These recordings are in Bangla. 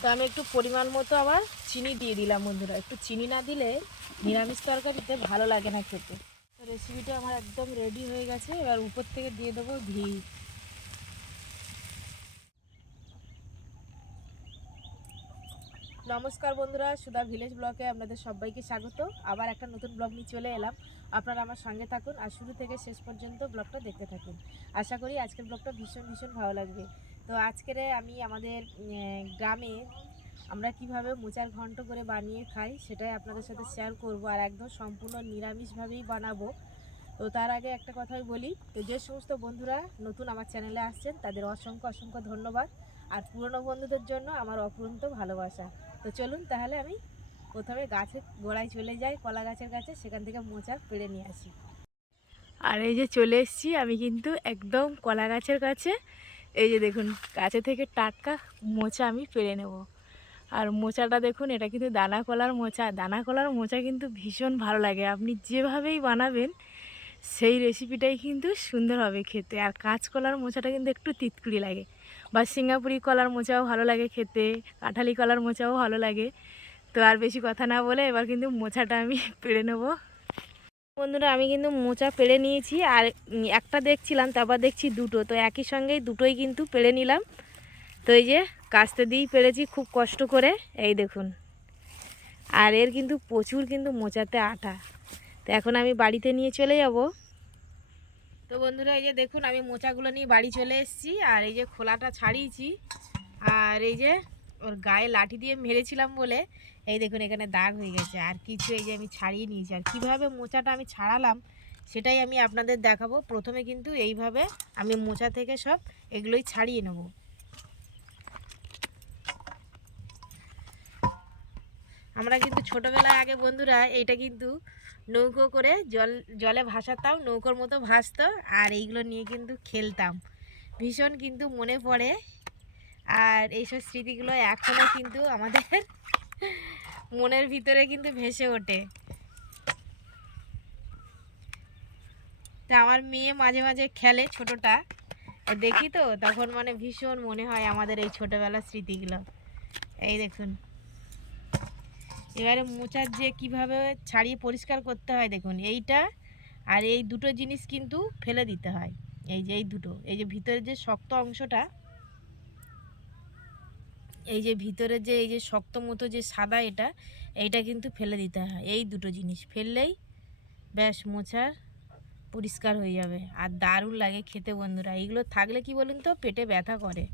তো আমি একটু পরিমাণ মতো আবার চিনি দিয়ে দিলাম বন্ধুরা। একটু চিনি না দিলে নিরামিষ তরকারিতে ভালো লাগে না খেতে। তো রেসিপিটা আমার একদম রেডি হয়ে গেছে। এবার উপর থেকে দিয়ে দেবো ঘি। নমস্কার বন্ধুরা, সুধা ভিলেজ ব্লগে আপনাদের সবাইকে স্বাগত। আবার একটা নতুন ব্লগ নিয়ে চলে এলাম। আপনারা আমার সঙ্গে থাকুন আর শুরু থেকে শেষ পর্যন্ত ব্লগটা দেখতে থাকুন। আশা করি আজকের ব্লগটা ভীষণ ভীষণ ভালো লাগবে। তো আজকের আমি আমাদের গ্রামে আমরা কীভাবে মোচার ঘন্ট করে বানিয়ে খাই সেটাই আপনাদের সাথে শেয়ার করব আর একদম সম্পূর্ণ নিরামিষভাবেই বানাবো। তো তার আগে একটা কথাই বলি, তো যে সমস্ত বন্ধুরা নতুন আমার চ্যানেলে আসছেন তাদের অসংখ্য অসংখ্য ধন্যবাদ। আর পুরনো বন্ধুদের জন্য আমার অপূর্ন্ত ভালোবাসা। তো চলুন তাহলে আমি প্রথমে গাছের গোড়ায় চলে যাই, কলা গাছের কাছে সেখান থেকে মোচা পেড়ে নিয়ে আসি। আর এই যে চলে এসেছি আমি কিন্তু একদম কলা গাছের কাছে এই যে দেখুন গাছে থেকে টাটকা মোচা আমি পেরে নেব। আর মোচাটা দেখুন, এটা কিন্তু দানা কলার মোচা। দানা কলার মোচা কিন্তু ভীষণ ভালো লাগে। আপনি যেভাবেই বানাবেন, সেই রেসিপিটাই কিন্তু সুন্দর হবে খেতে। আর কাঁচকলার মোচাটা কিন্তু একটু তিতকুড়ি লাগে। বা সিঙ্গাপুরি কলার মোচাও ভালো লাগে খেতে। কাঁঠালি কলার মোচাও ভালো লাগে। তো আর বেশি কথা না বলে এবার কিন্তু মোচাটা আমি পেড়ে নেব। বন্ধুরা, আমি কিন্তু মোচা পেড়ে নিয়েছি আর একটা দেখছিলাম, তারপর দেখছি দুটো। তো একই সঙ্গেই দুটোই কিন্তু পেড়ে নিলাম। তো এই যে, কাস্তে দিয়েই পেড়েছি খুব কষ্ট করে। এই দেখুন। আর এর কিন্তু প্রচুর কিন্তু মোচাতে আটা। তো এখন আমি বাড়িতে নিয়ে চলে যাব। তো বন্ধুরা, এই যে দেখুন, আমি মোচাগুলো নিয়ে বাড়ি চলে এসেছি। আর এই যে খোলাটা ছাড়িয়েছি। আর এই যে, ওর গায়ে লাঠি দিয়ে মেরেছিলাম বলে। এই দেখুন, এখানে দাগ হয়ে গেছে। আর কিছু এই যে আমি ছাড়িয়ে নিয়েছি। আর কীভাবে মোচাটা আমি ছাড়ালাম, সেটাই আমি আপনাদের দেখাবো। প্রথমে কিন্তু এইভাবে আমি মোচা থেকে সব এগুলোই ছাড়িয়ে নেব। আমরা কিন্তু ছোটোবেলায় আগে বন্ধুরা এইটা কিন্তু নৌকো করে জল, জলে ভাসাতাম, নৌকোর মতো ভাসতো, আর এইগুলো নিয়ে কিন্তু খেলতাম। ভীষণ কিন্তু মনে পড়ে। আর এইসব স্মৃতিগুলো এখনও কিন্তু আমাদের মনের ভিতরে কিন্তু ভেসে ওঠে। তা আমার মেয়ে মাঝে মাঝে খেলে ছোটটা। দেখি তো, তখন মানে ভীষণ মনে হয় আমাদের এই ছোটোবেলার স্মৃতিগুলো। এই দেখুন। এবারে মোচার যে কীভাবে ছাড়িয়ে পরিষ্কার করতে হয় দেখুন, এইটা আর এই দুটো জিনিস কিন্তু ফেলে দিতে হয়। এই যে, এই দুটো। এই যে ভিতরে যে শক্ত অংশটা এই যে ভিতরে যে, এই যে শক্ত মতো যে সাদা এটা, এইটা কিন্তু ফেলে দিতে হয়। এই দুটো জিনিস ফেললেই ব্যাস মোচার পরিষ্কার হয়ে যাবে। আর দারুণ লাগে খেতে বন্ধুরা। এইগুলো থাকলে কি বলুন তো, পেটে ব্যথা করে।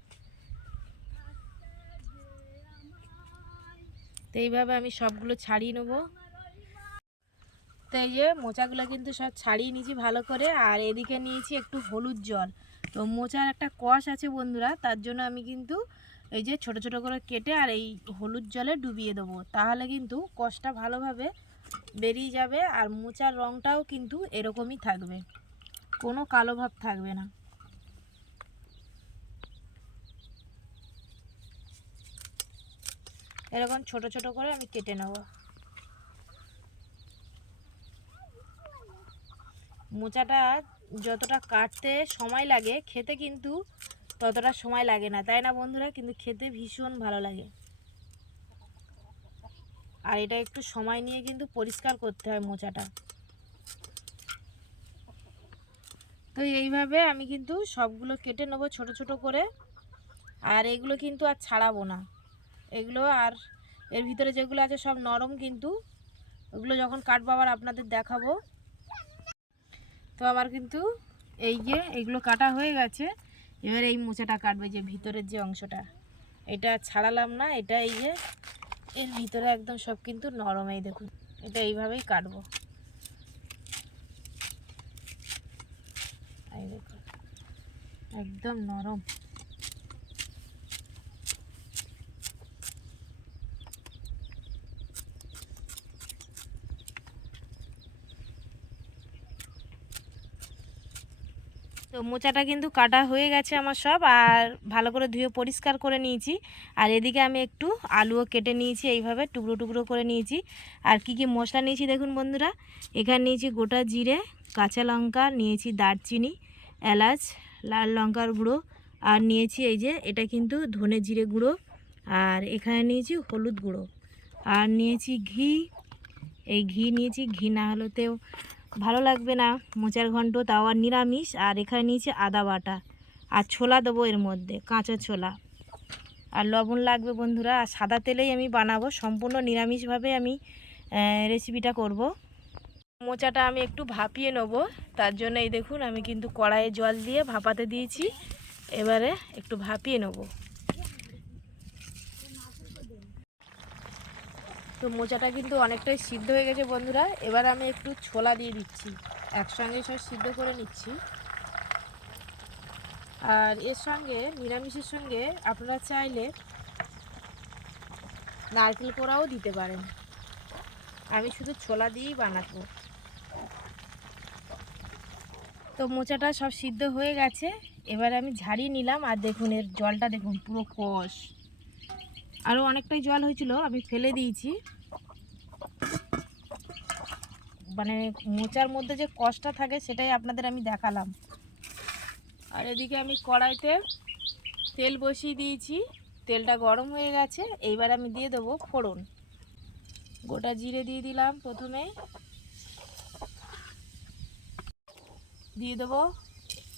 তো এইভাবে আমি সবগুলো ছাড়িয়ে নেব। তো এই যে মোচাগুলো কিন্তু সব ছাড়িয়ে নিয়েছি ভালো করে। আর এদিকে নিয়েছি একটু হলুদ জল। তো মোচার একটা কষ আছে বন্ধুরা, তার জন্য আমি কিন্তু এই যে ছোট ছোট করে কেটে আর এই হলুদ জলে ডুবিয়ে দেবো। তাহলে কিন্তু কষটা ভালোভাবে বেরিয়ে যাবে আর মোচার রঙটাও কিন্তু এরকমই থাকবে। কোনো কালো ভাব থাকবে না। এরকম ছোট ছোট করে আমি কেটে নেব। মোচাটা যতটা কাটতে সময় লাগে, খেতে কিন্তু ততটা সময় লাগে না, তাই না বন্ধুরা? কিন্তু খেতে ভীষণ ভালো লাগে। আর এটা একটু সময় নিয়ে কিন্তু পরিষ্কার করতে হয় মোচাটা। তো এইভাবে আমি কিন্তু সবগুলো কেটে নেব ছোট ছোট করে। আর এগুলো কিন্তু আর ছাড়াবো না। এগুলো আর এর ভিতরে যেগুলো আছে সব নরম কিন্তু। ওগুলো যখন কাটবো আবার আপনাদের দেখাবো। তো আমার কিন্তু এই যে এগুলো কাটা হয়ে গেছে। এবার এই মোচাটা কাটবে যে ভিতরের যে অংশটা। এটা ছাড়ালাম না, এটা এই যে এর ভিতরে একদম সব কিন্তু নরম, এই দেখুন। এটা এইভাবেই কাটবো। একদম নরম। তো মোচাটা কিন্তু কাটা হয়ে গেছে আমার সব, আর ভালো করে ধুয়ে পরিষ্কার করে নিয়েছি। আর এদিকে আমি একটু আলুও কেটে নিয়েছি, এইভাবে টুকরো টুকরো করে নিয়েছি। আর কি কি মশলা নিয়েছি দেখুন বন্ধুরা, এখানে নিয়েছি গোটা জিরে, কাঁচা লঙ্কা, নিয়েছি দারচিনি, এলাচ, লাল লঙ্কার গুঁড়ো, আর নিয়েছি এই যে এটা কিন্তু ধনে জিরে গুঁড়ো, আর এখানে নিয়েছি হলুদ গুঁড়ো। আর নিয়েছি ঘি, এই ঘি নিয়েছি, ঘি না হলেতেও ভালো লাগবে না। মোচার ঘন্ট, তাও আর নিরামিষ। আর এখানে নিয়েছি আদা বাটা। আর ছোলা দেবো এর মধ্যে, কাঁচা ছোলা। আর লবণ লাগবে বন্ধুরা। আর সাদা তেলেই আমি বানাবো। সম্পূর্ণ নিরামিষভাবে আমি রেসিপিটা করব। মোচাটা আমি একটু ভাপিয়ে নেব। তার জন্য এই দেখুন, আমি কিন্তু কড়াইয়ে জল দিয়ে ভাপাতে দিয়েছি। এবারে একটু ভাপিয়ে নেব। তো মোচাটা কিন্তু অনেকটাই সিদ্ধ হয়ে গেছে বন্ধুরা। এবার আমি একটু ছোলা দিয়ে দিচ্ছি। একসঙ্গে সব সিদ্ধ করে নিচ্ছি। আর এর সঙ্গে, নিরামিষের সঙ্গে আপনারা চাইলে নারকেল কোড়াও দিতে পারেন। আমি শুধু ছোলা দিয়েই বানাবো। তো মোচাটা সব সিদ্ধ হয়ে গেছে। এবার আমি ঝাড়িয়ে নিলাম। আর দেখুন, এর জলটা দেখুন, পুরো কষ। আরও অনেকটাই জল হয়েছিল, আমি ফেলে দিয়েছি। মানে মোচার মধ্যে যে কষটা থাকে সেটাই আপনাদের আমি দেখালাম। আর এদিকে আমি কড়াইতে তেল বসিয়ে দিয়েছি, তেলটা গরম হয়ে গেছে, এইবার আমি দিয়ে দেবো ফোড়ন। গোটা জিরে দিয়ে দিলাম প্রথমে। দিয়ে দেবো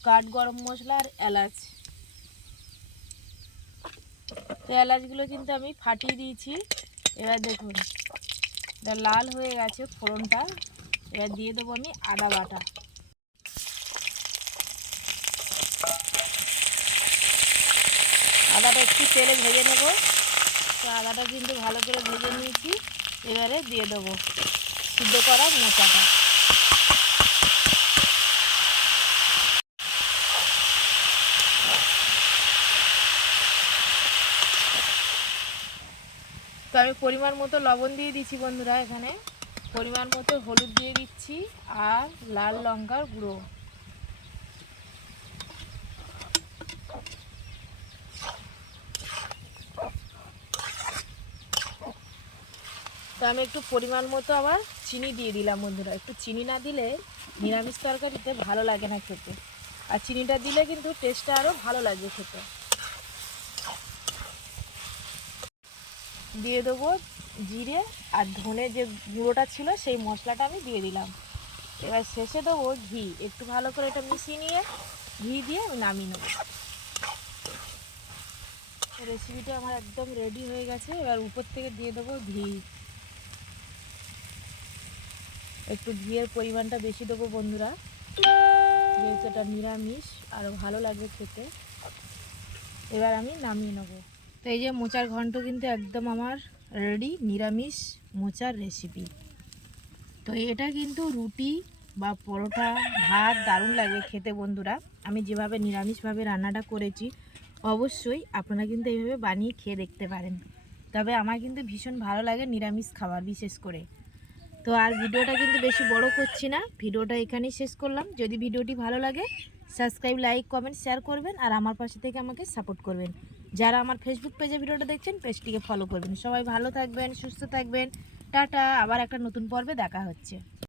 কাঠ গরম মশলা আর এলাচ। তো এলাচগুলো কিন্তু আমি ফাটিয়ে দিয়েছি। এবার দেখুন, এটা লাল হয়ে গেছে ফোড়নটা। এবার দিয়ে দেবো আমি আদা বাটা। আদাটা একটু তেলে ভেজে নেব। তো আদাটা কিন্তু ভালো করে ভেজে নিয়েছি। এবারে দিয়ে দেবো সিদ্ধ করা মোচাটা। তো আমি পরিমাণ মতো লবণ দিয়ে দিচ্ছি বন্ধুরা এখানে। পরিমাণ মতো হলুদ দিয়ে দিচ্ছি আর লাল লঙ্কার গুঁড়ো। তো আমি একটু পরিমাণ মতো আবার চিনি দিয়ে দিলাম বন্ধুরা। একটু চিনি না দিলে নিরামিষ তরকারিতে ভালো লাগে না খেতে। আর চিনিটা দিলে কিন্তু টেস্টটা আরও ভালো লাগে খেতে। দিয়ে দেবো জিরে আর ধনে যে গুঁড়োটা ছিল, সেই মশলাটা আমি দিয়ে দিলাম। এবার শেষে দেবো ঘি। একটু ভালো করে এটা মিশিয়ে নিয়ে ঘি দিয়ে আমি নামিয়ে নেব। রেসিপিটা আমার একদম রেডি হয়ে গেছে। এবার উপর থেকে দিয়ে দেবো ঘি। একটু ঘিয়ের পরিমাণটা বেশি দেবো বন্ধুরা। যেহেতু এটা নিরামিষ আরও ভালো লাগবে খেতে। এবার আমি নামিয়ে নেব। তো এই যে মোচার ঘন্ট কিন্তু একদম আমার রেডি নিরামিষ মোচার রেসিপি তো এটা কিন্তু রুটি বা পরোটা, ভাত দারুণ লাগবে খেতে বন্ধুরা। আমি যেভাবে নিরামিষভাবে রান্নাটা করেছি, অবশ্যই আপনারা কিন্তু এইভাবে বানিয়ে খেয়ে দেখতে পারেন। তবে আমার কিন্তু ভীষণ ভালো লাগে নিরামিষ খাবার, বিশেষ করে। তো আর ভিডিওটা কিন্তু বেশি বড় করছি না, ভিডিওটা এখানেই শেষ করলাম। যদি ভিডিওটি ভালো লাগে সাবস্ক্রাইব লাইক কমেন্ট শেয়ার করবেন আর আমার পাশে থেকে আমাকে সাপোর্ট করবেন। যারা আমার ফেসবুক পেজে ভিডিওটা দেখছেন পেজটিকে ফলো করবেন। সবাই ভালো থাকবেন, সুস্থ থাকবেন। টাটা, আবার একটা নতুন পর্বে দেখা হচ্ছে।